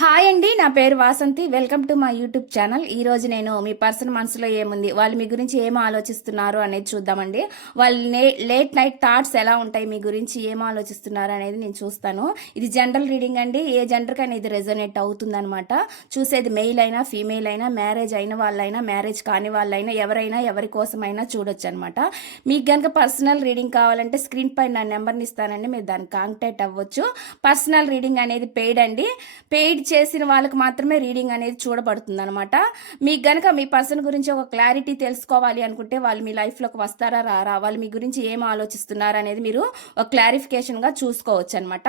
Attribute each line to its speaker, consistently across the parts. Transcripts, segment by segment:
Speaker 1: Hi అండి నా పేరు Vasanthi. Welcome to my YouTube channel. ఈ రోజు నేను మీ పర్సన్ మనసులో ఏముంది వాళ్ళు మీ గురించి ఏం ఆలోచిస్తున్నారు అనేది చూద్దామండి. వాళ్ళు లేట్ నైట్ థాట్స్ ఎలా ఉంటాయి మీ గురించి ఏం ఆలోచిస్తున్నారు అనేది నేను చూస్తాను. ఇది జనరల్ రీడింగ్ అండి. ఏ జెండర్కైనా ఇది రెజొనేట్ అవుతుందనమాట చూసేది మెయిల్ అయినా ఫీమేల్ అయినా మ్యారేజ్ అయిన వాళ్ళైనా మ్యారేజ్ కాని వాళ్ళైనా ఎవరైనా ఎవరి కోసమైనా చూడొచ్చు అనమాట మీకు కనుక పర్సనల్ రీడింగ్ కావాలంటే స్క్రీన్ పైన నా నెంబర్ని ఇస్తానండి. మీరు దాన్ని కాంటాక్ట్ అవ్వచ్చు. పర్సనల్ రీడింగ్ అనేది పెయిడ్ అండి. పెయిడ్ చేసిన వాళ్ళకి మాత్రమే రీడింగ్ అనేది చూడబడుతుంది అనమాట మీకు గనక మీ పర్సన్ గురించి ఒక క్లారిటీ తెలుసుకోవాలి అనుకుంటే వాళ్ళు మీ లైఫ్లోకి వస్తారా రారా? వాళ్ళు మీ గురించి ఏం ఆలోచిస్తున్నారు అనేది మీరు ఒక క్లారిఫికేషన్గా చూసుకోవచ్చు అనమాట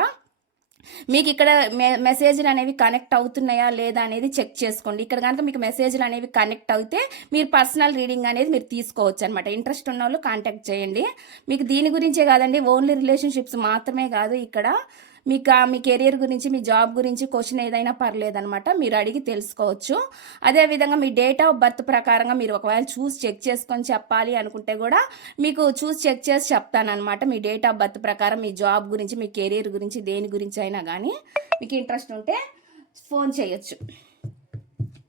Speaker 1: మీకు ఇక్కడ మె మెసేజ్లు అనేవి కనెక్ట్ అవుతున్నాయా లేదా అనేది చెక్ చేసుకోండి. ఇక్కడ కనుక మీకు మెసేజ్లు అనేవి కనెక్ట్ అయితే మీరు పర్సనల్ రీడింగ్ అనేది మీరు తీసుకోవచ్చు అనమాట ఇంట్రెస్ట్ ఉన్న వాళ్ళు కాంటాక్ట్ చేయండి. మీకు దీని గురించే కాదండి ఓన్లీ రిలేషన్షిప్స్ మాత్రమే కాదు ఇక్కడ. మీకు ఆ మీ కెరియర్ గురించి మీ జాబ్ గురించి క్వశ్చన్ ఏదైనా పర్లేదనమాట మీరు అడిగి తెలుసుకోవచ్చు. అదేవిధంగా మీ డేట్ ఆఫ్ బర్త్ ప్రకారంగా మీరు ఒకవేళ చూసి చెక్ చేసుకొని చెప్పాలి అనుకుంటే కూడా మీకు చూసి చెక్ చేసి చెప్తానమాట మీ డేట్ ఆఫ్ బర్త్ ప్రకారం మీ జాబ్ గురించి మీ కెరియర్ గురించి దేని గురించి అయినా కానీ మీకు ఇంట్రెస్ట్ ఉంటే ఫోన్ చేయొచ్చు.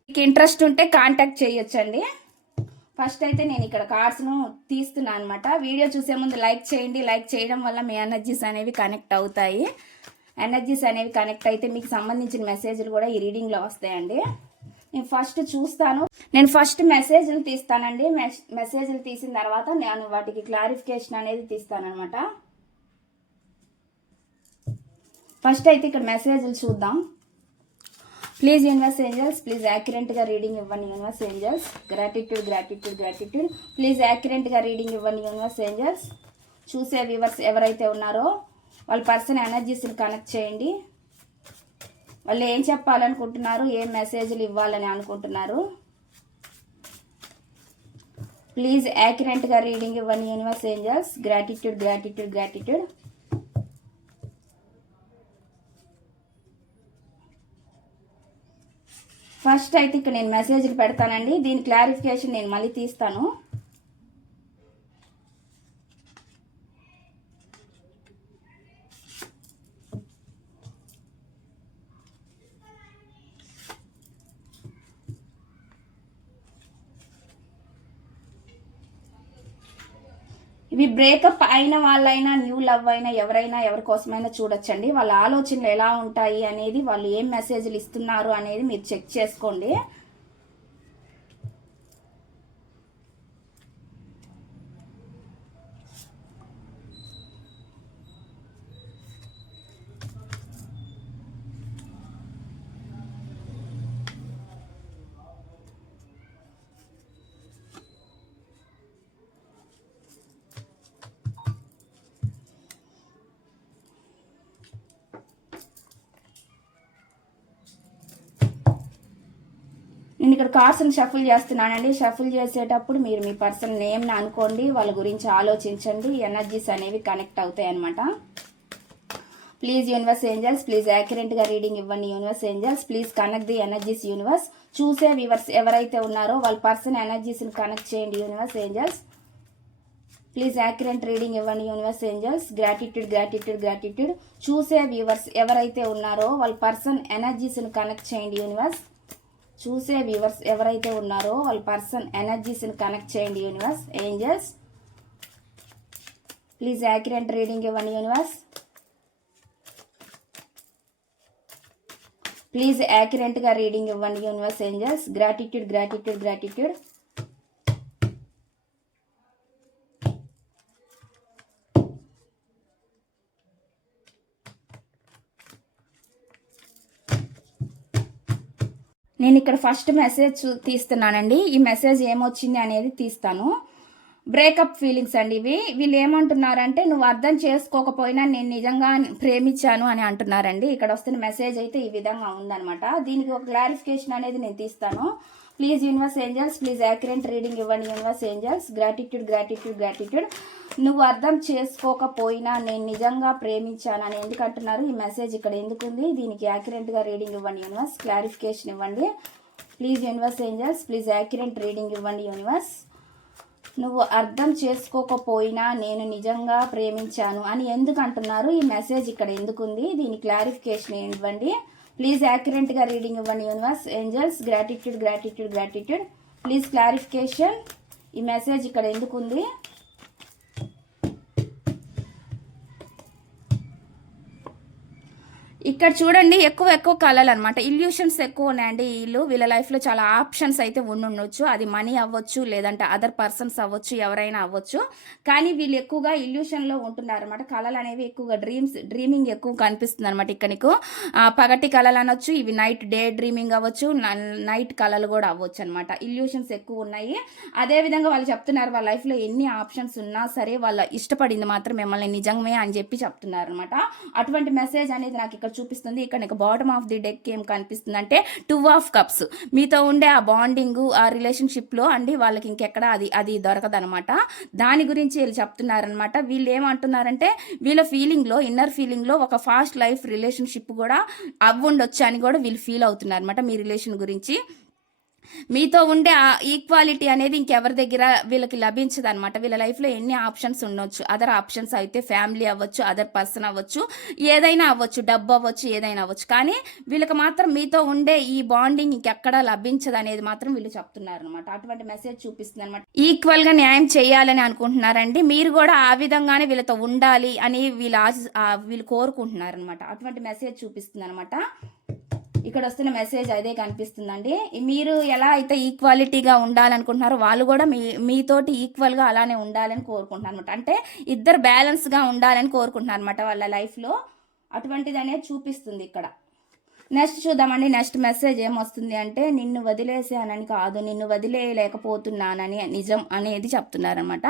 Speaker 1: మీకు ఇంట్రెస్ట్ ఉంటే కాంటాక్ట్ చేయొచ్చండి. ఫస్ట్ అయితే నేను ఇక్కడ కార్డ్స్ను తీస్తున్నాను అనమాట వీడియో చూసే ముందు లైక్ చేయండి. లైక్ చేయడం వల్ల మీ ఎనర్జీస్ అనేవి కనెక్ట్ అవుతాయి. ఎనర్జీస్ అనేవి కనెక్ట్ అయితే మీకు సంబంధించిన మెసేజ్లు కూడా ఈ రీడింగ్లో వస్తాయండి. నేను ఫస్ట్ చూస్తాను. నేను ఫస్ట్ మెసేజ్లు తీస్తానండి. మెసేజ్లు తీసిన తర్వాత నేను వాటికి క్లారిఫికేషన్ అనేది తీస్తానమాట ఫస్ట్ అయితే ఇక్కడ మెసేజ్లు చూద్దాం. ప్లీజ్ యూనివర్స్ ఏంజల్స్ ప్లీజ్ యాక్యురెంట్గా రీడింగ్ ఇవ్వండి universe angels gratitude gratitude gratitude please యాక్యురెంట్గా reading ఇవ్వండి యూనివర్స్ ఏంజల్స్ చూసే వ్యూవర్స్ ఎవరైతే ఉన్నారో వాళ్ళ పర్సన్ ఎనర్జీస్ని కనెక్ట్ చేయండి. వాళ్ళు ఏం చెప్పాలనుకుంటున్నారు ఏం మెసేజ్లు ఇవ్వాలని అనుకుంటున్నారు. ప్లీజ్ యాక్యురెంట్గా రీడింగ్ ఇవ్వండి universe angels gratitude gratitude gratitude first అయితే ఇక్కడ నేను మెసేజ్లు పెడతానండి. దీని క్లారిఫికేషన్ నేను మళ్ళీ తీస్తాను. బ్రేకప్ అయిన వాళ్ళైనా న్యూ లవ్ అయినా ఎవరైనా ఎవరి కోసమైనా చూడొచ్చండి. వాళ్ళ ఆలోచనలు ఎలా ఉంటాయి అనేది వాళ్ళు ఏం మెసేజ్లు ఇస్తున్నారు అనేది మీరు చెక్ చేసుకోండి. ఇక్కడ కార్డ్స్ని షఫుల్ చేస్తున్నానండి. షఫుల్ చేసేటప్పుడు మీరు మీ పర్సన్ నేమ్ని అనుకోండి. వాళ్ళ గురించి ఆలోచించండి. ఎనర్జీస్ అనేవి కనెక్ట్ అవుతాయి అనమాట ప్లీజ్ యూనివర్స్ ఏంజల్స్ ప్లీజ్ యాక్యురెంట్గా రీడింగ్ ఇవ్వండి universe angels. Please connect the energies universe. చూసే వివర్స్ ఎవరైతే ఉన్నారో వాళ్ళ పర్సన్ ఎనర్జీస్ని కనెక్ట్ చేయండి universe angels. Please accurate reading ఇవ్వండి universe angels. Gratitude gratitude gratitude. చూసే వ్యూవర్స్ ఎవరైతే ఉన్నారో వాళ్ళ పర్సన్ ఎనర్జీస్ని కనెక్ట్ చేయండి యూనివర్స్. చూసే వ్యూవర్స్ ఎవరైతే ఉన్నారో వాళ్ళ పర్సన్ ఎనర్జీస్ని కనెక్ట్ చేయండి universe angels please accurate reading ఇవ్వండి యూనివర్స్ ప్లీజ్ యాక్యురెంట్గా రీడింగ్ ఇవ్వండి universe angels gratitude gratitude gratitude నేను ఇక్కడ ఫస్ట్ మెసేజ్ తీస్తున్నానండి. ఈ మెసేజ్ ఏమొచ్చింది అనేది తీస్తాను. బ్రేకప్ ఫీలింగ్స్ అండి ఇవి. వీళ్ళు ఏమంటున్నారంటే నువ్వు అర్థం చేసుకోకపోయినా నేను నిజంగా ప్రేమించాను అని అంటున్నారండి. ఇక్కడ వస్తున్న మెసేజ్ అయితే ఈ విధంగా ఉందనమాట దీనికి ఒక క్లారిఫికేషన్ అనేది నేను తీస్తాను. Please universe angels please accurate reading ఇవ్వండి universe angels gratitude gratitude gratitude నువ్వు అర్థం చేసుకోకపోయినా నేను నిజంగా ప్రేమించాను అని ఎందుకు అంటున్నారు ఈ మెసేజ్ ఇక్కడ ఎందుకు ఉంది? దీనికి యాక్యురెంట్గా రీడింగ్ ఇవ్వండి యూనివర్స్ క్లారిఫికేషన్ ఇవ్వండి. Please universe angels please accurate reading ఇవ్వండి యూనివర్స్ నువ్వు అర్థం చేసుకోకపోయినా నేను నిజంగా ప్రేమించాను అని ఎందుకు అంటున్నారు ఈ మెసేజ్ ఇక్కడ ఎందుకుంది దీని క్లారిఫికేషన్ ఇవ్వండి. ప్లీజ్ యాక్యురెంట్గా రీడింగ్ ఇవ్వండి universe angels gratitude gratitude gratitude please clarification ఈ మెసేజ్ ఇక్కడ ఎందుకు ఉంది ఇక్కడ చూడండి ఎక్కువ ఎక్కువ కళలు అనమాట ఇల్యూషన్స్ ఎక్కువ ఉన్నాయండి వీళ్ళు వీళ్ళ లైఫ్లో చాలా ఆప్షన్స్ అయితే ఉండుండొచ్చు అది మనీ అవ్వచ్చు లేదంటే అదర్ పర్సన్స్ అవ్వచ్చు ఎవరైనా అవ్వచ్చు. కానీ వీళ్ళు ఎక్కువగా ఇల్యూషన్లో ఉంటున్నారు అనమాట కళలు అనేవి ఎక్కువగా డ్రీమ్స్ డ్రీమింగ్ ఎక్కువ కనిపిస్తుంది అనమాట ఇక్కడ నీకు. పగటి కళలు అనొచ్చు ఇవి నైట్ డే డ్రీమింగ్ అవ్వచ్చు నైట్ కళలు కూడా అవ్వచ్చు అనమాట ఇల్యూషన్స్ ఎక్కువ ఉన్నాయి. అదేవిధంగా వాళ్ళు చెప్తున్నారు వాళ్ళ లైఫ్లో ఎన్ని ఆప్షన్స్ ఉన్నా సరే వాళ్ళ ఇష్టపడింది మాత్రం మిమ్మల్ని నిజమే అని చెప్పి చెప్తున్నారు అనమాట అటువంటి మెసేజ్ అనేది నాకు ఇక్కడ చూపిస్తుంది. ఇక్కడ నీకు బాటమ్ ఆఫ్ ది డెక్ ఏం కనిపిస్తుంది అంటే టూ ఆఫ్ కప్స్ మీతో ఉండే ఆ బాండింగ్ ఆ రిలేషన్షిప్లో అండి వాళ్ళకి ఇంకెక్కడ అది అది దొరకదనమాట దాని గురించి వీళ్ళు చెప్తున్నారనమాట వీళ్ళు ఏమంటున్నారంటే వీళ్ళ ఫీలింగ్లో ఇన్నర్ ఫీలింగ్లో ఒక ఫాస్ట్ లైఫ్ రిలేషన్షిప్ కూడా అవ్వుండొచ్చు అని కూడా వీళ్ళు ఫీల్ అవుతున్నారు అనమాట మీ రిలేషన్ గురించి. మీతో ఉండే ఆ ఈక్వాలిటీ అనేది ఇంకెవరి దగ్గర వీళ్ళకి లభించదు అనమాట వీళ్ళ లైఫ్లో ఎన్ని ఆప్షన్స్ ఉండొచ్చు? అదర్ ఆప్షన్స్ అయితే ఫ్యామిలీ అవ్వచ్చు అదర్ పర్సన్ అవ్వచ్చు ఏదైనా అవ్వచ్చు డబ్బు అవ్వచ్చు ఏదైనా అవ్వచ్చు. కానీ వీళ్ళకి మాత్రం మీతో ఉండే ఈ బాండింగ్ ఇంకెక్కడ లభించదు అనేది మాత్రం వీళ్ళు చెప్తున్నారు అనమాట అటువంటి మెసేజ్ చూపిస్తుంది అనమాట ఈక్వల్గా న్యాయం చేయాలని అనుకుంటున్నారండి. మీరు కూడా ఆ విధంగానే వీళ్ళతో ఉండాలి అని వీళ్ళు ఆశ వీళ్ళు కోరుకుంటున్నారనమాట అటువంటి మెసేజ్ చూపిస్తుంది అనమాట ఇక్కడ వస్తున్న మెసేజ్ అదే కనిపిస్తుందండి. మీరు ఎలా అయితే ఈక్వాలిటీగా ఉండాలనుకుంటున్నారో వాళ్ళు కూడా మీ మీతోటి ఈక్వల్గా అలానే ఉండాలని కోరుకుంటున్నారు అనమాట అంటే ఇద్దరు బ్యాలెన్స్గా ఉండాలని కోరుకుంటున్నారు అనమాట వాళ్ళ లైఫ్లో అటువంటిది అనేది చూపిస్తుంది ఇక్కడ. నెక్స్ట్ చూద్దామండి. నెక్స్ట్ మెసేజ్ ఏమొస్తుంది అంటే నిన్ను వదిలేసానని కాదు నిన్ను వదిలేయలేకపోతున్నానని నిజం అనేది చెప్తున్నారనమాట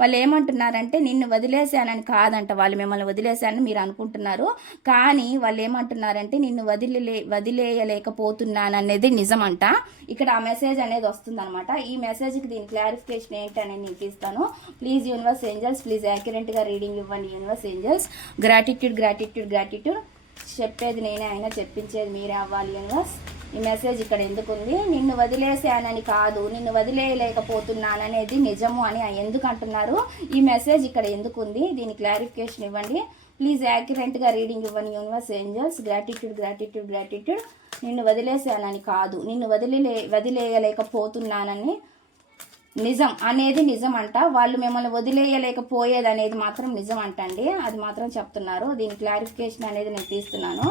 Speaker 1: వాళ్ళు ఏమంటున్నారంటే నిన్ను వదిలేసానని కాదంట. వాళ్ళు మిమ్మల్ని వదిలేశానని మీరు అనుకుంటున్నారు. కానీ వాళ్ళు ఏమంటున్నారంటే నిన్ను వదిలే వదిలేయలేకపోతున్నాననేది నిజమంట. ఇక్కడ ఆ మెసేజ్ అనేది వస్తుందనమాట ఈ మెసేజ్కి దీని క్లారిఫికేషన్ ఏంటి అనేది నేను ఇస్తాను ప్లీజ్ యూనివర్స్ ఏంజల్స్ ప్లీజ్ యాక్యురెంట్గా రీడింగ్ ఇవ్వండి universe angels gratitude gratitude gratitude చెప్పేది నేనే అయినా చెప్పించేది మీరే అవ్వాలి యూనివర్స్ ఈ మెసేజ్ ఇక్కడ ఎందుకుంది? నిన్ను వదిలేసానని కాదు నిన్ను వదిలేయలేకపోతున్నాననేది నిజము అని ఎందుకు అంటున్నారు? ఈ మెసేజ్ ఇక్కడ ఎందుకు ఉంది దీని క్లారిఫికేషన్ ఇవ్వండి ప్లీజ్ యాక్యురెంట్గా రీడింగ్ ఇవ్వండి universe angels gratitude gratitude gratitude నిన్ను వదిలేసానని కాదు నిన్ను వదిలే వదిలేయలేకపోతున్నానని నిజం అనేది నిజం అంట వాళ్ళు మిమ్మల్ని వదిలేయలేకపోయేది అనేది మాత్రం నిజం అంటండి అది మాత్రం చెప్తున్నారు. దీని క్లారిఫికేషన్ అనేది నేను తీస్తున్నాను.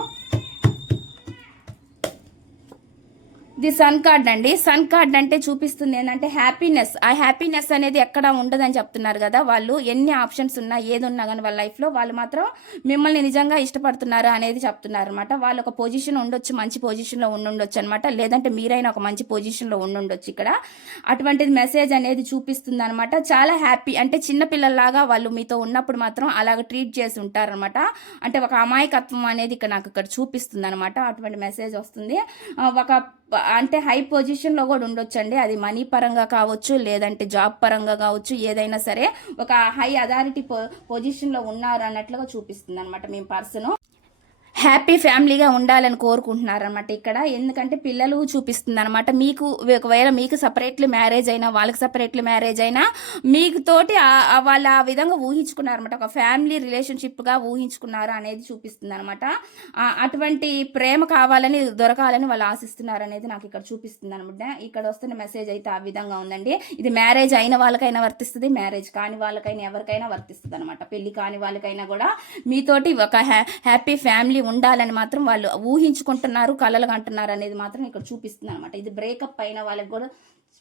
Speaker 1: ది సన్ కార్డ్ అండి. సన్ కార్డ్ అంటే చూపిస్తుంది ఏంటంటే హ్యాపీనెస్. ఆ హ్యాపీనెస్ అనేది ఎక్కడ ఉండదని చెప్తున్నారు కదా వాళ్ళు. ఎన్ని ఆప్షన్స్ ఉన్నా ఏది ఉన్నా కానీ వాళ్ళ లైఫ్లో వాళ్ళు మాత్రం మిమ్మల్ని నిజంగా ఇష్టపడుతున్నారు అనేది చెప్తున్నారు అనమాట వాళ్ళు ఒక పొజిషన్ ఉండొచ్చు మంచి పొజిషన్లో ఉండుండొచ్చు అనమాట లేదంటే మీరైనా ఒక మంచి పొజిషన్లో ఉండుండొచ్చు ఇక్కడ. అటువంటిది మెసేజ్ అనేది చూపిస్తుంది అనమాట చాలా హ్యాపీ అంటే చిన్నపిల్లల్లాగా వాళ్ళు మీతో ఉన్నప్పుడు మాత్రం అలాగ ట్రీట్ చేసి ఉంటారనమాట అంటే ఒక అమాయకత్వం అనేది ఇక్కడ నాకు ఇక్కడ చూపిస్తుంది అనమాట అటువంటి మెసేజ్ వస్తుంది. ఒక అంటే హై పొజిషన్లో కూడా ఉండొచ్చండి. అది మనీ పరంగా కావచ్చు లేదంటే జాబ్ పరంగా కావచ్చు ఏదైనా సరే ఒక హై అథారిటీ పొ పొజిషన్లో ఉన్నారు అన్నట్లుగా చూపిస్తుంది అనమాట మీ పర్సన్. హ్యాపీ ఫ్యామిలీగా ఉండాలని కోరుకుంటున్నారనమాట ఇక్కడ. ఎందుకంటే పిల్లలు చూపిస్తుంది అనమాట మీకు ఒకవేళ మీకు సపరేట్లీ మ్యారేజ్ అయినా వాళ్ళకి సపరేట్లీ మ్యారేజ్ అయినా మీకు తోటి ఆ వాళ్ళు ఆ విధంగా ఊహించుకున్నారనమాట ఒక ఫ్యామిలీ రిలేషన్షిప్గా ఊహించుకున్నారు అనేది చూపిస్తుంది అనమాట అటువంటి ప్రేమ కావాలని దొరకాలని వాళ్ళు ఆశిస్తున్నారు అనేది నాకు ఇక్కడ చూపిస్తుంది అనమాట ఇక్కడ వస్తున్న మెసేజ్ అయితే ఆ విధంగా ఉందండి. ఇది మ్యారేజ్ అయిన వాళ్ళకైనా వర్తిస్తుంది మ్యారేజ్ కాని వాళ్ళకైనా ఎవరికైనా వర్తిస్తుంది అనమాట పెళ్ళి కాని వాళ్ళకైనా కూడా మీతోటి ఒక హ్యా- హ్యాపీ ఫ్యామిలీ ఉండాలని మాత్రం వాళ్ళు ఊహించుకుంటున్నారు కలలుగా అంటున్నారు అనేది మాత్రం ఇక్కడ చూపిస్తుంది అనమాట ఇది బ్రేకప్ అయిన వాళ్ళకి కూడా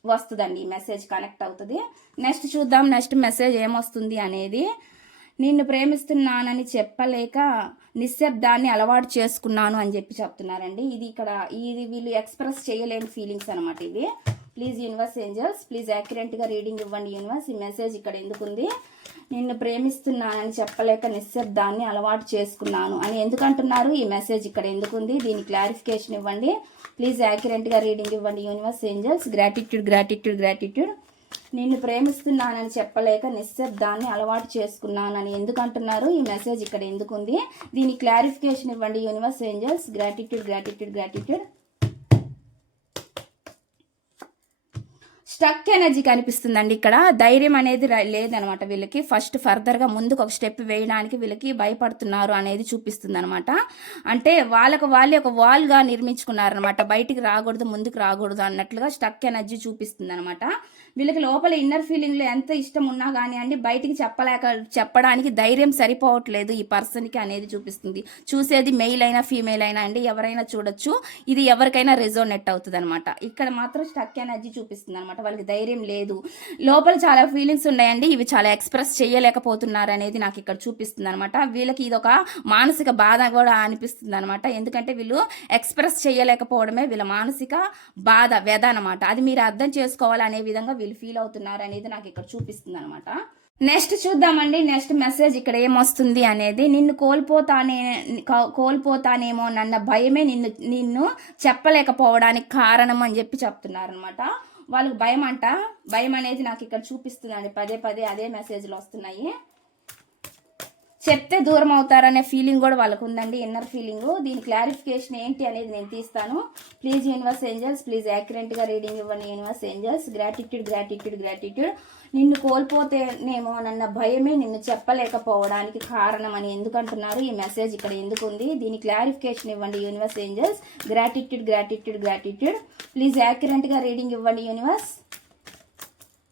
Speaker 1: వస్తుందండి ఈ మెసేజ్ కనెక్ట్ అవుతుంది. నెక్స్ట్ చూద్దాం నెక్స్ట్ మెసేజ్ ఏమొస్తుంది అనేది. నిన్ను ప్రేమిస్తున్నానని చెప్పలేక నిశ్శబ్దాన్ని అలవాటు చేసుకున్నాను అని చెప్పి చెప్తున్నారండి. ఇది ఇక్కడ ఇది వీళ్ళు ఎక్స్ప్రెస్ చేయలేని ఫీలింగ్స్ అనమాట ఇవి. ప్లీజ్ యూనివర్స్ ఏంజల్స్ ప్లీజ్ యాక్యురెంట్గా రీడింగ్ ఇవ్వండి యూనివర్స్ ఈ మెసేజ్ ఇక్కడ ఎందుకుంది? నిన్ను ప్రేమిస్తున్నానని చెప్పలేక నిశ్శబ్దాన్ని అలవాటు చేసుకున్నాను అని ఎందుకంటున్నారు? ఈ మెసేజ్ ఇక్కడ ఎందుకుంది? దీని క్లారిఫికేషన్ ఇవ్వండి. ప్లీజ్ యాక్యురెంట్గా రీడింగ్ ఇవ్వండి universe angels. Gratitude gratitude gratitude. నిన్ను ప్రేమిస్తున్నానని చెప్పలేక నిశ్శబ్దాన్ని అలవాటు చేసుకున్నానని ఎందుకంటున్నారు? ఈ మెసేజ్ ఇక్కడ ఎందుకుంది? దీని క్లారిఫికేషన్ ఇవ్వండి universe angels. Gratitude gratitude gratitude. Stuck energy కనిపిస్తుందండి ఇక్కడ. ధైర్యం అనేది లేదనమాట వీళ్ళకి. ఫస్ట్ ఫర్దర్గా ముందుకు ఒక స్టెప్ వేయడానికి వీళ్ళకి భయపడుతున్నారు అనేది చూపిస్తుంది అనమాట అంటే వాళ్ళకు వాళ్ళే ఒక వాల్గా నిర్మించుకున్నారనమాట. బయటికి రాకూడదు ముందుకు రాకూడదు అన్నట్లుగా స్టక్ ఎనర్జీ చూపిస్తుంది అనమాట వీళ్ళకి లోపల ఇన్నర్ ఫీలింగ్లో ఎంత ఇష్టం ఉన్నా కానీ అండి బయటికి చెప్పలేక చెప్పడానికి ధైర్యం సరిపోవట్లేదు ఈ పర్సన్కి అనేది చూపిస్తుంది. చూసేది మెయిల్ అయినా ఫీమేల్ అయినా అండి ఎవరైనా చూడొచ్చు. ఇది ఎవరికైనా రెజోనెట్ అవుతుంది అనమాట ఇక్కడ మాత్రం స్టక్ ఎనర్జీ చూపిస్తుంది అనమాట వాళ్ళకి ధైర్యం లేదు. లోపల చాలా ఫీలింగ్స్ ఉన్నాయండి. ఇవి చాలా ఎక్స్ప్రెస్ చేయలేకపోతున్నారు అనేది నాకు ఇక్కడ చూపిస్తుంది అనమాట వీళ్ళకి ఇది ఒక మానసిక బాధ కూడా అనిపిస్తుంది అనమాట ఎందుకంటే వీళ్ళు ఎక్స్ప్రెస్ చేయలేకపోవడమే వీళ్ళ మానసిక బాధ వ్యధ అనమాట అది మీరు అర్థం చేసుకోవాలి అనే విధంగా వీళ్ళు ఫీల్ అవుతున్నారు అనేది నాకు ఇక్కడ చూపిస్తుంది అనమాట నెక్స్ట్ చూద్దామండి. నెక్స్ట్ మెసేజ్ ఇక్కడ ఏమొస్తుంది అనేది నిన్ను కోల్పోతానే కోల్పోతానేమో నన్న భయమే నిన్ను నిన్ను చెప్పలేకపోవడానికి కారణం అని చెప్పి చెప్తున్నారనమాట వాళ్ళకి భయం అంట. భయం అనేది నాకు ఇక్కడ చూపిస్తుందండి. పదే పదే అదే మెసేజ్లు వస్తున్నాయి. చెప్తే దూరం అవుతారనే ఫీలింగ్ కూడా వాళ్ళకు ఉందండి. ఇన్నర్ ఫీలింగ్ దీని క్లారిఫికేషన్ ఏంటి అనేది నేను తీస్తాను. ప్లీజ్ యూనివర్స్ ఏంజల్స్ ప్లీజ్ యాక్యురేట్గా రీడింగ్ ఇవ్వండి universe angels gratitude gratitude gratitude నిన్ను కోల్పోతేనేమో అన్న భయమే నిన్ను చెప్పలేకపోవడానికి కారణం అని ఎందుకు అంటున్నారు ఈ మెసేజ్ ఇక్కడ ఎందుకు ఉంది దీని క్లారిఫికేషన్ ఇవ్వండి universe angels gratitude gratitude gratitude please యాక్యురెంట్గా reading ఇవ్వండి యూనివర్స్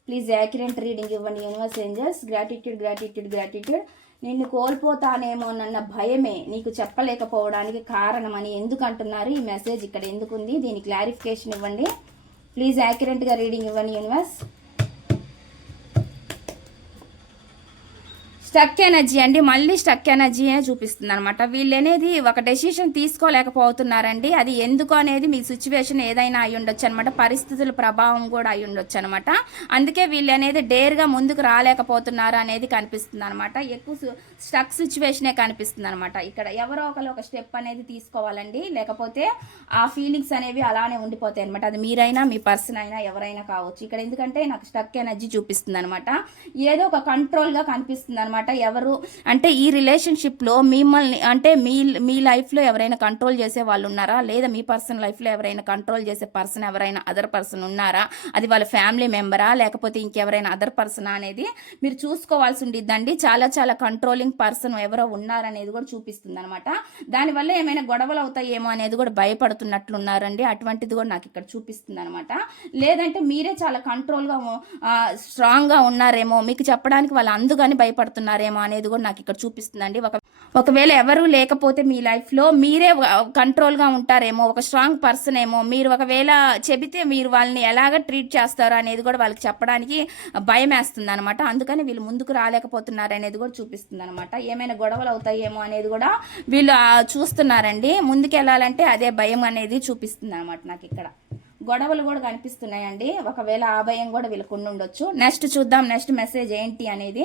Speaker 1: ప్లీజ్ యాక్యురెంట్ రీడింగ్ ఇవ్వండి universe angels gratitude gratitude gratitude నిన్ను కోల్పోతానేమోనన్న భయమే నీకు చెప్పలేకపోవడానికి కారణమని ఎందుకు అంటున్నారు ఈ మెసేజ్ ఇక్కడ ఎందుకు ఉంది దీని క్లారిఫికేషన్ ఇవ్వండి. ప్లీజ్ యాక్యురెంట్గా రీడింగ్ ఇవ్వండి యూనివర్స్ స్టక్ ఎనర్జీ అండి. మళ్ళీ స్టక్ ఎనర్జీ చూపిస్తుంది అనమాట వీళ్ళు అనేది ఒక డెసిషన్ తీసుకోలేకపోతున్నారండి. అది ఎందుకు అనేది మీ సిచ్యువేషన్ ఏదైనా అయి ఉండొచ్చు అనమాట పరిస్థితుల ప్రభావం కూడా అయి ఉండొచ్చు అనమాట అందుకే వీళ్ళు అనేది డేర్గా ముందుకు రాలేకపోతున్నారు అనేది కనిపిస్తుంది అనమాట ఎక్కువ స్టక్ సిచ్యువేషనే కనిపిస్తుంది అనమాట ఇక్కడ ఎవరో ఒకరు ఒక స్టెప్ అనేది తీసుకోవాలండి. లేకపోతే ఆ ఫీలింగ్స్ అనేవి అలానే ఉండిపోతాయి అనమాట అది మీరైనా మీ పర్సన్ అయినా ఎవరైనా కావచ్చు. ఇక్కడ ఎందుకంటే నాకు స్టక్ ఎనర్జీ చూపిస్తుంది అనమాట ఏదో ఒక కంట్రోల్గా కనిపిస్తుంది అనమాట ఎవరు అంటే ఈ రిలేషన్షిప్లో మిమ్మల్ని అంటే మీ మీ లైఫ్లో ఎవరైనా కంట్రోల్ చేసే వాళ్ళు ఉన్నారా? లేదా మీ పర్సన్ లైఫ్లో ఎవరైనా కంట్రోల్ చేసే పర్సన్ ఎవరైనా అదర్ పర్సన్ ఉన్నారా? అది వాళ్ళ ఫ్యామిలీ మెంబరా? లేకపోతే ఇంకెవరైనా అదర్ పర్సన్ అనేది మీరు చూసుకోవాల్సి ఉండిద్దండి చాలా చాలా కంట్రోలింగ్ పర్సన్ ఎవరో ఉన్నారనేది కూడా చూపిస్తుంది అనమాట దానివల్ల ఏమైనా గొడవలు అవుతాయేమో అనేది కూడా భయపడుతున్నట్లు ఉన్నారండి అటువంటిది కూడా నాకు ఇక్కడ చూపిస్తుంది అనమాట లేదంటే మీరే చాలా కంట్రోల్గా స్ట్రాంగ్గా ఉన్నారేమో. మీకు చెప్పడానికి వాళ్ళు అందుకని ఉన్నారేమో అనేది కూడా నాకు ఇక్కడ చూపిస్తుందండి. ఒక ఒకవేళ ఎవరు లేకపోతే మీ లైఫ్లో మీరే కంట్రోల్గా ఉంటారేమో ఒక స్ట్రాంగ్ పర్సన్ ఏమో మీరు ఒకవేళ చెబితే మీరు వాళ్ళని ఎలాగ ట్రీట్ చేస్తారో అనేది కూడా వాళ్ళకి చెప్పడానికి భయం వేస్తుంది అనమాట అందుకని వీళ్ళు ముందుకు రాలేకపోతున్నారు అనేది కూడా చూపిస్తుంది అనమాట ఏమైనా గొడవలు అవుతాయేమో అనేది కూడా వీళ్ళు చూస్తున్నారండి. ముందుకు వెళ్ళాలంటే అదే భయం అనేది చూపిస్తుంది అనమాట నాకు ఇక్కడ. గొడవలు కూడా కనిపిస్తున్నాయండి. ఒకవేళ ఆ భయం కూడా వీళ్ళకు ఉండి ఉండొచ్చు నెక్స్ట్ చూద్దాం నెక్స్ట్ మెసేజ్ ఏంటి అనేది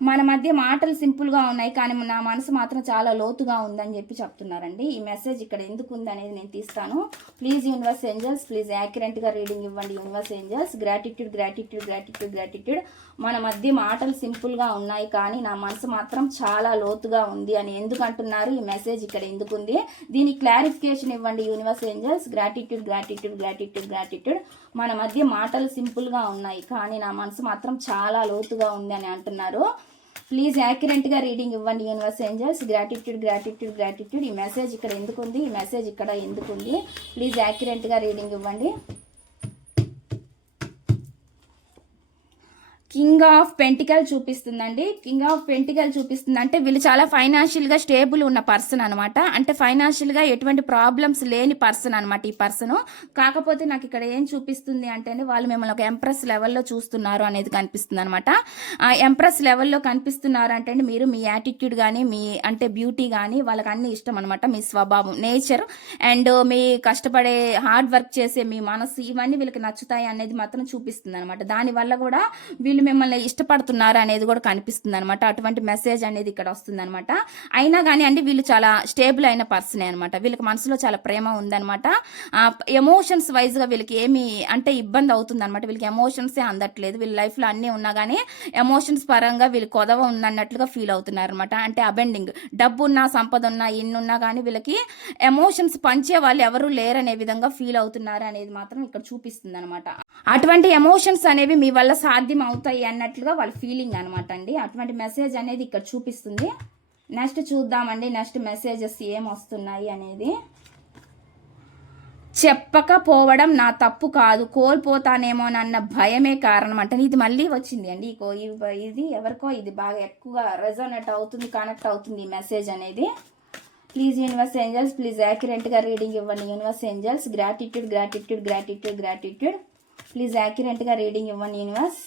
Speaker 1: మన మధ్య మాటలు సింపుల్గా ఉన్నాయి కానీ నా మనసు మాత్రం చాలా లోతుగా ఉందని చెప్పి చెప్తున్నారండి. ఈ మెసేజ్ ఇక్కడ ఎందుకు ఉంది అనేది నేను తీస్తాను. ప్లీజ్ యూనివర్స్ ఏంజల్స్ ప్లీజ్ యాక్యురెంట్గా రీడింగ్ ఇవ్వండి universe angels gratitude gratitude gratitude gratitude మన మధ్య మాటలు సింపుల్గా ఉన్నాయి కానీ నా మనసు మాత్రం చాలా లోతుగా ఉంది అని ఎందుకు అంటున్నారు ఈ మెసేజ్ ఇక్కడ ఎందుకు ఉంది? దీని క్లారిఫికేషన్ ఇవ్వండి universe angels gratitude gratitude gratitude gratitude మన మధ్య మాటలు సింపుల్గా ఉన్నాయి కానీ నా మనసు మాత్రం చాలా లోతుగా ఉంది అని అంటున్నారు. ప్లీజ్ యాక్యురెంట్గా రీడింగ్ ఇవ్వండి universe angels gratitude gratitude gratitude ఈ మెసేజ్ ఇక్కడ ఎందుకు ఉంది ఈ మెసేజ్ ఇక్కడ ఎందుకు ఉంది ప్లీజ్ యాక్యురెంట్గా రీడింగ్ ఇవ్వండి. కింగ్ ఆఫ్ పెంటికల్ చూపిస్తుందండి. కింగ్ ఆఫ్ పెంటికల్ చూపిస్తుంది అంటే వీళ్ళు చాలా ఫైనాన్షియల్గా స్టేబుల్ ఉన్న పర్సన్ అనమాట అంటే ఫైనాన్షియల్గా ఎటువంటి ప్రాబ్లమ్స్ లేని పర్సన్ అనమాట ఈ పర్సన్ కాకపోతే నాకు ఇక్కడ ఏం చూపిస్తుంది అంటే వాళ్ళు మిమ్మల్ని ఒక ఎంప్రెస్ లెవెల్లో చూస్తున్నారు అనేది కనిపిస్తుంది అనమాట ఆ ఎంప్రెస్ లెవెల్లో కనిపిస్తున్నారు అంటే మీరు మీ యాటిట్యూడ్ కానీ మీ అంటే బ్యూటీ కానీ వాళ్ళకి అన్ని ఇష్టం అనమాట మీ స్వభావం నేచర్ అండ్ మీ కష్టపడే హార్డ్ వర్క్ చేసే మీ మనసు ఇవన్నీ వీళ్ళకి నచ్చుతాయి అనేది మాత్రం చూపిస్తుంది అనమాట దానివల్ల కూడా వీళ్ళు మిమ్మల్ని ఇష్టపడుతున్నారు అనేది కూడా కనిపిస్తుంది అనమాట అటువంటి మెసేజ్ అనేది ఇక్కడ వస్తుంది అనమాట అయినా కానీ అండి వీళ్ళు చాలా స్టేబుల్ అయిన పర్సనే అనమాట వీళ్ళకి మనసులో చాలా ప్రేమ ఉందనమాట ఎమోషన్స్ వైజ్గా వీళ్ళకి ఏమి అంటే ఇబ్బంది అవుతుంది అనమాట వీళ్ళకి ఎమోషన్సే అందట్లేదు. వీళ్ళ లైఫ్లో అన్నీ ఉన్నా కానీ ఎమోషన్స్ పరంగా వీళ్ళు కొదవ ఉందన్నట్లుగా ఫీల్ అవుతున్నారు అనమాట అంటే అబెండింగ్ డబ్బు ఉన్నా సంపద ఉన్నా ఇన్నున్నా కానీ వీళ్ళకి ఎమోషన్స్ పంచే వాళ్ళు ఎవరు లేరనే విధంగా ఫీల్ అవుతున్నారు అనేది మాత్రం ఇక్కడ చూపిస్తుంది అనమాట అటువంటి ఎమోషన్స్ అనేవి మీ వల్ల సాధ్యం అవుతాయి అన్నట్లుగా వాళ్ళ ఫీలింగ్ అనమాట అండి. అటువంటి మెసేజ్ అనేది ఇక్కడ చూపిస్తుంది. నెక్స్ట్ చూద్దామండి. నెక్స్ట్ మెసేజెస్ ఏం వస్తున్నాయి అనేది. చెప్పకపోవడం నా తప్పు కాదు కోల్పోతానేమోనన్న భయమే కారణం అంటే ఇది మళ్ళీ వచ్చింది అండి. కో- ఇది ఎవరికో ఇది బాగా ఎక్కువగా రెజోనేట్ అవుతుంది కనెక్ట్ అవుతుంది ఈ మెసేజ్ అనేది. ప్లీజ్ యూనివర్స్ ఏంజల్స్ ప్లీజ్ యాక్యురేట్గా రీడింగ్ ఇవ్వండి. Universe angels gratitude gratitude gratitude gratitude please యాక్యురేట్గా reading ఇవ్వండి యూనివర్స్.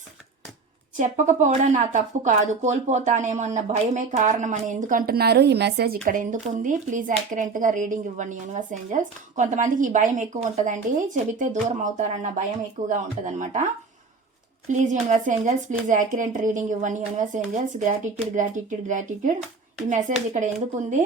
Speaker 1: చెప్పకపోవడం నా తప్పు కాదు కోల్పోతానేమో అన్న భయమే కారణం అని ఎందుకంటున్నారు? ఈ మెసేజ్ ఇక్కడ ఎందుకు ఉంది ప్లీజ్ యాక్యురేట్గా రీడింగ్ ఇవ్వండి యూనివర్స్ ఏంజల్స్. కొంతమందికి ఈ భయం ఎక్కువ ఉంటుందండి. చెబితే దూరం అవుతారన్న భయం ఎక్కువగా ఉంటుందన్నమాట. Please universe angels please accurate reading ఇవ్వండి universe angels. Gratitude gratitude gratitude ఈ మెసేజ్ ఇక్కడ ఎందుకు ఉంది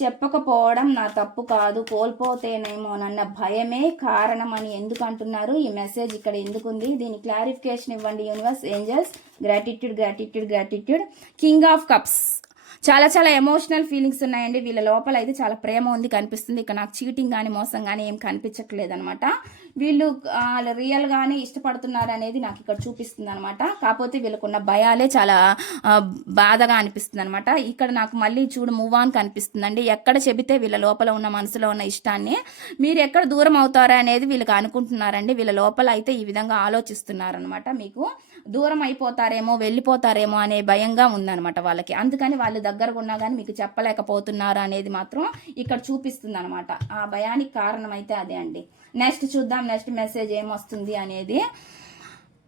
Speaker 1: చెప్పకపోవడం నా తప్పు కాదు కోల్పోతేనేమోనన్న భయమే కారణం అని ఎందుకు అంటున్నారు ఈ మెసేజ్ ఇక్కడ ఎందుకుంది? దీని క్లారిఫికేషన్ ఇవ్వండి universe angels. Gratitude gratitude gratitude king of cups చాలా చాలా ఎమోషనల్ ఫీలింగ్స్ ఉన్నాయండి. వీళ్ళ లోపల అయితే చాలా ప్రేమ ఉంది కనిపిస్తుంది. ఇక్కడ నాకు చీటింగ్ కానీ మోసం కానీ ఏం కనిపించట్లేదు అనమాట వీళ్ళు వాళ్ళు రియల్గానే ఇష్టపడుతున్నారు అనేది నాకు ఇక్కడ చూపిస్తుంది అనమాట కాకపోతే వీళ్ళకున్న భయాలే చాలా బాధగా అనిపిస్తుంది అనమాట ఇక్కడ నాకు మళ్ళీ చూడు మూవ్ ఆన్ కనిపిస్తుందండి. ఎక్కడ చెబితే వీళ్ళ లోపల ఉన్న మనసులో ఉన్న ఇష్టాన్ని మీరు ఎక్కడ దూరం అవుతారా అనేది వీళ్ళకి అనుకుంటున్నారండి. వీళ్ళ లోపల అయితే ఈ విధంగా ఆలోచిస్తున్నారనమాట మీకు. దూరం అయిపోతారేమో వెళ్ళిపోతారేమో అనే భయంగా ఉందన్నమాట వాళ్ళకి. అందుకని వాళ్ళు దగ్గరకు ఉన్నా కానీ మీకు చెప్పలేకపోతున్నారు అనేది మాత్రం ఇక్కడ చూపిస్తుంది అనమాట ఆ భయానికి కారణం అయితే అదే అండి. నెక్స్ట్ చూద్దాం నెక్స్ట్ మెసేజ్ ఏమొస్తుంది అనేది.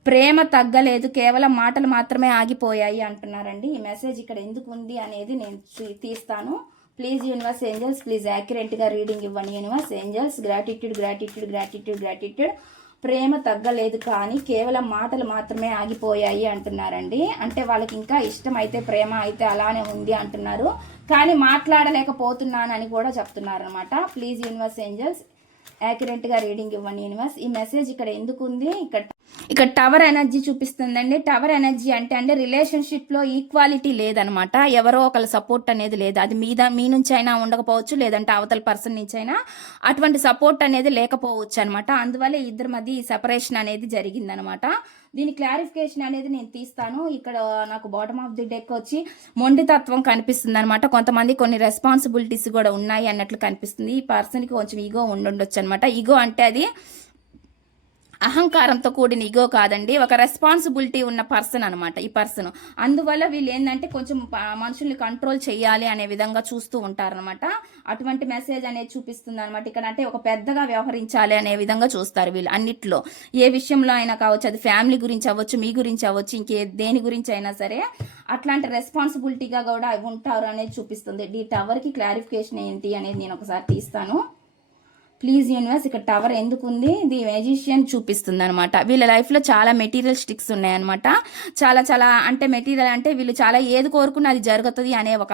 Speaker 1: ప్రేమ తగ్గలేదు కేవలం మాటలు మాత్రమే ఆగిపోయాయి అంటున్నారండి. ఈ మెసేజ్ ఇక్కడ ఎందుకు ఉంది అనేది నేను తీస్తాను. ప్లీజ్ యూనివర్స్ ఏంజల్స్ ప్లీజ్ యాక్యురేట్గా రీడింగ్ ఇవ్వండి universe angels gratitude gratitude gratitude gratitude ప్రేమ తగ్గలేదు కానీ కేవలం మాటలు మాత్రమే ఆగిపోయాయి అంటున్నారండి. అంటే వాళ్ళకి ఇంకా ఇష్టం అయితే ప్రేమ అయితే అలానే ఉంది అంటున్నారు. కానీ మాట్లాడలేకపోతున్నానని కూడా చెప్తున్నారు అనమాట ప్లీజ్ యూనివర్స్ ఏంజల్స్ యాక్యురేట్గా రీడింగ్ ఇవ్వండి యూనివర్స్. ఈ మెసేజ్ ఇక్కడ ఎందుకు ఉంది ఇక్కడ ఇక్కడ టవర్ ఎనర్జీ చూపిస్తుందండి. టవర్ ఎనర్జీ అంటే అంటే రిలేషన్షిప్లో ఈక్వాలిటీ లేదనమాట. ఎవరో ఒకళ్ళ సపోర్ట్ అనేది లేదు. అది మీద మీ నుంచి అయినా ఉండకపోవచ్చు లేదంటే అవతల పర్సన్ నుంచి అయినా అటువంటి సపోర్ట్ అనేది లేకపోవచ్చు అనమాట అందువల్ల ఇద్దరి మధ్య ఈ సెపరేషన్ అనేది జరిగిందనమాట. దీని క్లారిఫికేషన్ అనేది నేను తీస్తాను. ఇక్కడ నాకు బాటమ్ ఆఫ్ ది డెక్ వచ్చి మొండితత్వం కనిపిస్తుంది అనమాట కొంతమంది కొన్ని రెస్పాన్సిబిలిటీస్ కూడా ఉన్నాయి అన్నట్లు కనిపిస్తుంది. ఈ పర్సన్కి కొంచెం ఈగో ఉండుండొచ్చు అనమాట ఈగో అంటే అది అహంకారంతో కూడిన ఇగో కాదండి ఒక రెస్పాన్సిబిలిటీ ఉన్న పర్సన్ అనమాట ఈ పర్సన్ అందువల్ల వీళ్ళు ఏంటంటే కొంచెం మనుషుల్ని కంట్రోల్ చేయాలి అనే విధంగా చూస్తూ ఉంటారనమాట అటువంటి మెసేజ్ అనేది చూపిస్తుంది అనమాట ఇక్కడ అంటే ఒక పెద్దగా వ్యవహరించాలి అనే విధంగా చూస్తారు వీళ్ళు అన్నిట్లో. ఏ విషయంలో అయినా కావచ్చు అది ఫ్యామిలీ గురించి అవ్వచ్చు మీ గురించి అవ్వచ్చు ఇంకే దేని గురించి అయినా సరే అట్లాంటి రెస్పాన్సిబిలిటీగా కూడా ఉంటారు అనేది చూపిస్తుంది. ఈ టవర్కి క్లారిఫికేషన్ ఏంటి అనేది నేను ఒకసారి తీస్తాను. ప్లీజ్ యూనివర్స్ ఇక్కడ టవర్ ఎందుకు ఉంది ది మెజిషియన్ చూపిస్తుంది అనమాట వీళ్ళ లైఫ్లో చాలా మెటీరియల్ స్టిక్స్ ఉన్నాయన్నమాట. చాలా చాలా అంటే మెటీరియల్ అంటే వీళ్ళు చాలా ఏది కోరుకున్నా అది జరుగుతుంది అనే ఒక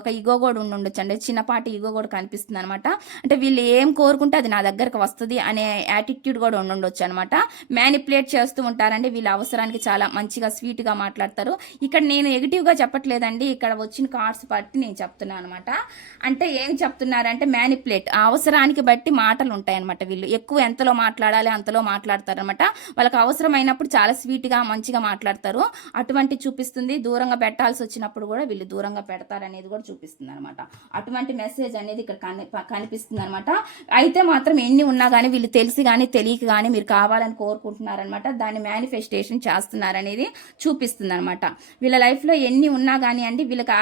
Speaker 1: ఒక ఇగో కూడా ఉండి ఉండొచ్చు అండి చిన్నపాటి ఇగో కూడా కనిపిస్తుంది అనమాట అంటే వీళ్ళు ఏం కోరుకుంటే అది నా దగ్గరకు వస్తుంది అనే యాటిట్యూడ్ కూడా ఉండి ఉండొచ్చు అనమాట మ్యానిపులేట్ చేస్తూ ఉంటారండి. వీళ్ళ అవసరానికి చాలా మంచిగా స్వీట్గా మాట్లాడతారు. ఇక్కడ నేను నెగిటివ్గా చెప్పట్లేదండి. ఇక్కడ వచ్చిన కార్డ్స్ బట్టి నేను చెప్తున్నాను అనమాట అంటే ఏం చెప్తున్నారంటే మ్యానిపులేట్ అవసరానికి బట్టి మాటలు ఉంటాయన్నమాట వీళ్ళు. ఎక్కువ ఎంతలో మాట్లాడాలి అంతలో మాట్లాడతారనమాట వాళ్ళకి అవసరమైనప్పుడు చాలా స్వీట్గా మంచిగా మాట్లాడతారు. అటువంటి చూపిస్తుంది. దూరంగా పెట్టాల్సి వచ్చినప్పుడు కూడా వీళ్ళు దూరంగా పెడతారనేది కూడా చూపిస్తుంది అనమాట అటువంటి మెసేజ్ అనేది ఇక్కడ కని కనిపిస్తుంది అనమాట అయితే మాత్రం ఎన్ని ఉన్నా కానీ వీళ్ళు తెలిసి కానీ తెలియక కానీ మీరు కావాలని కోరుకుంటున్నారనమాట దాన్ని మేనిఫెస్టేషన్ చేస్తున్నారనేది చూపిస్తుంది అనమాట వీళ్ళ లైఫ్లో ఎన్ని ఉన్నా కానీ అండి వీళ్ళకి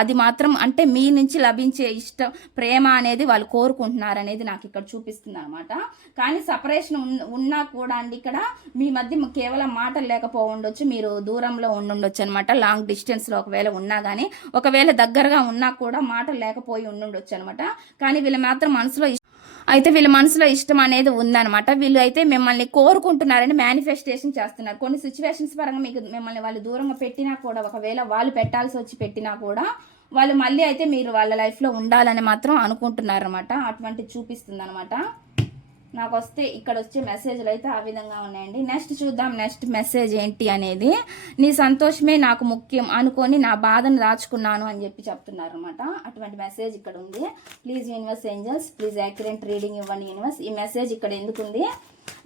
Speaker 1: అది మాత్రం అంటే మీ నుంచి లభించే ఇష్టం ప్రేమ అనేది వాళ్ళు కోరుకుంటున్నారు అనేది నాకు ఇక్కడ చూపిస్తుంది అనమాట కానీ సపరేషన్ ఉన్నా కూడా అండి ఇక్కడ మీ మధ్య కేవలం మాటలు లేకపోవుండొచ్చు మీరు దూరంలో ఉండుండొచ్చు అనమాట లాంగ్ డిస్టెన్స్లో ఒకవేళ ఉన్నా కానీ ఒకవేళ దగ్గరగా ఉన్నా కూడా మాటలు లేకపోయి ఉండుండొచ్చు అనమాట కానీ వీళ్ళు మాత్రం మనసులో అయితే వీళ్ళ మనసులో ఇష్టం అనేది ఉందనమాట వీళ్ళు అయితే మిమ్మల్ని కోరుకుంటున్నారని మేనిఫెస్టేషన్ చేస్తున్నారు. కొన్ని సిచ్యువేషన్స్ పరంగా మీకు మిమ్మల్ని వాళ్ళు దూరంగా పెట్టినా కూడా ఒకవేళ వాళ్ళు పెట్టాల్సి వచ్చి పెట్టినా కూడా వాళ్ళు మళ్ళీ అయితే మీరు వాళ్ళ లైఫ్లో ఉండాలని మాత్రం అనుకుంటున్నారు అనమాట అటువంటి చూపిస్తుంది అనమాట నాకు వస్తే ఇక్కడ వచ్చే మెసేజ్లు అయితే ఆ విధంగా ఉన్నాయండి. నెక్స్ట్ చూద్దాం నెక్స్ట్ మెసేజ్ ఏంటి అనేది. నీ సంతోషమే నాకు ముఖ్యం అనుకొని నా బాధను దాచుకున్నాను అని చెప్పి చెప్తున్నారు అనమాట అటువంటి మెసేజ్ ఇక్కడ ఉంది. Please universe angels please accurate reading ఇవ్వండి యూనివర్స్ ఈ మెసేజ్ ఇక్కడ ఎందుకు ఉంది?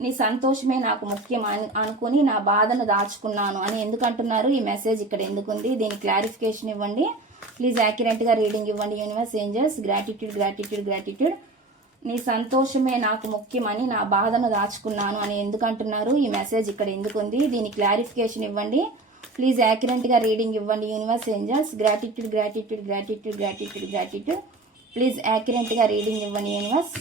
Speaker 1: నీ సంతోషమే నాకు ముఖ్యం అని అనుకుని నా బాధను దాచుకున్నాను అని ఎందుకంటున్నారు ఈ మెసేజ్ ఇక్కడ ఎందుకుంది దీని క్లారిఫికేషన్ ఇవ్వండి. ప్లీజ్ యాక్యురేట్గా రీడింగ్ ఇవ్వండి universe angels. Gratitude gratitude gratitude నీ సంతోషమే నాకు ముఖ్యమని నా బాధను దాచుకున్నాను అని ఎందుకంటున్నారు? ఈ మెసేజ్ ఇక్కడ ఎందుకుంది? దీని క్లారిఫికేషన్ ఇవ్వండి. ప్లీజ్ యాక్యురేట్గా రీడింగ్ ఇవ్వండి universe angels. Gratitude gratitude gratitude gratitude gratitude please యాక్యురేట్గా reading ఇవ్వండి యూనివర్స్.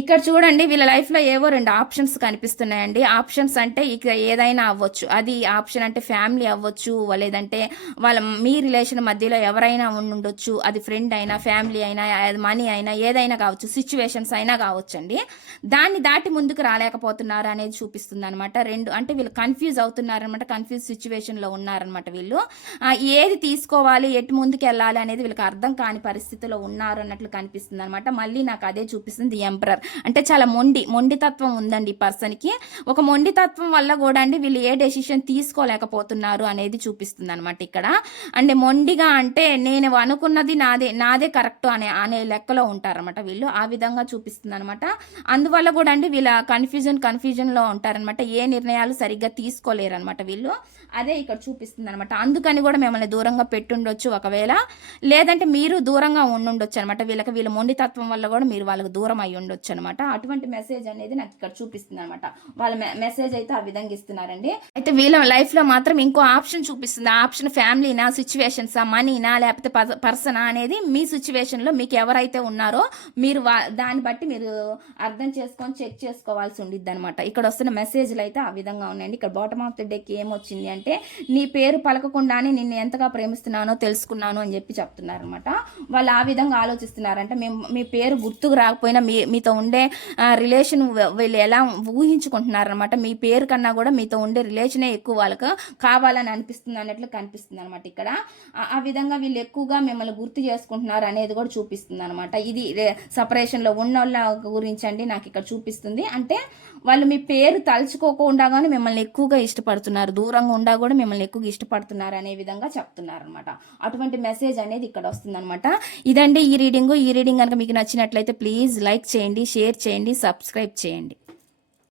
Speaker 1: ఇక్కడ చూడండి వీళ్ళ లైఫ్లో ఏవో రెండు ఆప్షన్స్ కనిపిస్తున్నాయండి. ఆప్షన్స్ అంటే ఇక ఏదైనా అవ్వచ్చు. అది ఆప్షన్ అంటే ఫ్యామిలీ అవ్వచ్చు లేదంటే వాళ్ళ మీ రిలేషన్ మధ్యలో ఎవరైనా ఉండుండొచ్చు. అది ఫ్రెండ్ అయినా ఫ్యామిలీ అయినా అది మనీ అయినా ఏదైనా కావచ్చు సిచ్యువేషన్స్ అయినా కావచ్చు అండి దాన్ని దాటి ముందుకు రాలేకపోతున్నారు అనేది చూపిస్తుంది అనమాట రెండు అంటే వీళ్ళు కన్ఫ్యూజ్ అవుతున్నారనమాట కన్ఫ్యూజ్ సిచ్యువేషన్లో ఉన్నారనమాట వీళ్ళు. ఏది తీసుకోవాలి ఎటు ముందుకు వెళ్ళాలి అనేది వీళ్ళకి అర్థం కాని పరిస్థితిలో ఉన్నారు అన్నట్లు కనిపిస్తుంది అనమాట మళ్ళీ నాకు అదే చూపిస్తుంది ఎంప్రర్. అంటే చాలా మొండి మొండితత్వం ఉందండి ఈ పర్సన్కి. ఒక మొండితత్వం వల్ల కూడా అండి వీళ్ళు ఏ డెసిషన్ తీసుకోలేకపోతున్నారు అనేది చూపిస్తుంది అనమాట ఇక్కడ. అంటే మొండిగా అంటే నేను అనుకున్నది నాదే నాదే కరెక్ట్ అనే అనే లెక్కలో ఉంటారనమాట వీళ్ళు. ఆ విధంగా చూపిస్తుంది అనమాట అందువల్ల కూడా అండి వీళ్ళ కన్ఫ్యూజన్ కన్ఫ్యూజన్లో ఉంటారనమాట ఏ నిర్ణయాలు సరిగ్గా తీసుకోలేరు అనమాట వీళ్ళు. అదే ఇక్కడ చూపిస్తుంది అనమాట అందుకని కూడా మిమ్మల్ని దూరంగా పెట్టుండొచ్చు ఒకవేళ. లేదంటే మీరు దూరంగా ఉండుండొచ్చు అనమాట వీళ్ళకి వీళ్ళ మొండితత్వం వల్ల కూడా మీరు వాళ్ళకి దూరం అయి ఉండొచ్చు అనమాట. అటువంటి మెసేజ్ అనేది నాకు ఇక్కడ చూపిస్తుంది అనమాట. వాళ్ళ మెసేజ్ అయితే ఆ విధంగా ఇస్తున్నారండి. అయితే వీళ్ళ లైఫ్లో మాత్రం ఇంకో ఆప్షన్ చూపిస్తుంది. ఆ ఆప్షన్ ఫ్యామిలీనా సిచ్యువేషన్సా మనీనా లేకపోతే పర్సనా అనేది మీ సిచ్యువేషన్లో మీకు ఎవరైతే ఉన్నారో మీరు వా- దాన్ని బట్టి మీరు అర్థం చేసుకొని చెక్ చేసుకోవాల్సి ఉండిద్ది అనమాట. ఇక్కడ వస్తున్న మెసేజ్లు అయితే ఆ విధంగా ఉన్నాయండి. ఇక్కడ బాటమ్ ఆఫ్ ది డేకి ఏమొచ్చింది అంటే నీ పేరు పలకకుండానే నిన్ను ఎంతగా ప్రేమిస్తున్నానో తెలుసుకున్నాను అని చెప్పి చెప్తున్నారు అనమాట వాళ్ళు ఆ విధంగా ఆలోచిస్తున్నారంటే మేము మీ పేరు గుర్తుకు రాకపోయినా మీ మీతో ఉండే రిలేషన్ వీళ్ళు ఎలా ఊహించుకుంటున్నారనమాట మీ పేరు కన్నా కూడా మీతో ఉండే రిలేషనే ఎక్కువ వాళ్ళకు కావాలని అనిపిస్తుంది అన్నట్లు కనిపిస్తుంది అనమాట ఇక్కడ. ఆ- ఆ విధంగా వీళ్ళు ఎక్కువగా మిమ్మల్ని గుర్తు చేసుకుంటున్నారు అనేది కూడా చూపిస్తుంది అనమాట ఇది సపరేషన్లో ఉన్న వాళ్ళ గురించి అండి నాకు ఇక్కడ చూపిస్తుంది. అంటే వాళ్ళు మీ పేరు తలుచుకోకుండా కానీ మిమ్మల్ని ఎక్కువగా ఇష్టపడుతున్నారు. దూరంగా ఉండా కూడా మిమ్మల్ని ఎక్కువగా ఇష్టపడుతున్నారు అనే విధంగా చెప్తున్నారు అనమాట అటువంటి మెసేజ్ అనేది ఇక్కడ వస్తుంది అనమాట ఇదండి ఈ రీడింగ్. ఈ రీడింగ్ కనుక మీకు నచ్చినట్లయితే ప్లీజ్ లైక్ చేయండి షేర్ చేయండి సబ్స్క్రైబ్ చేయండి.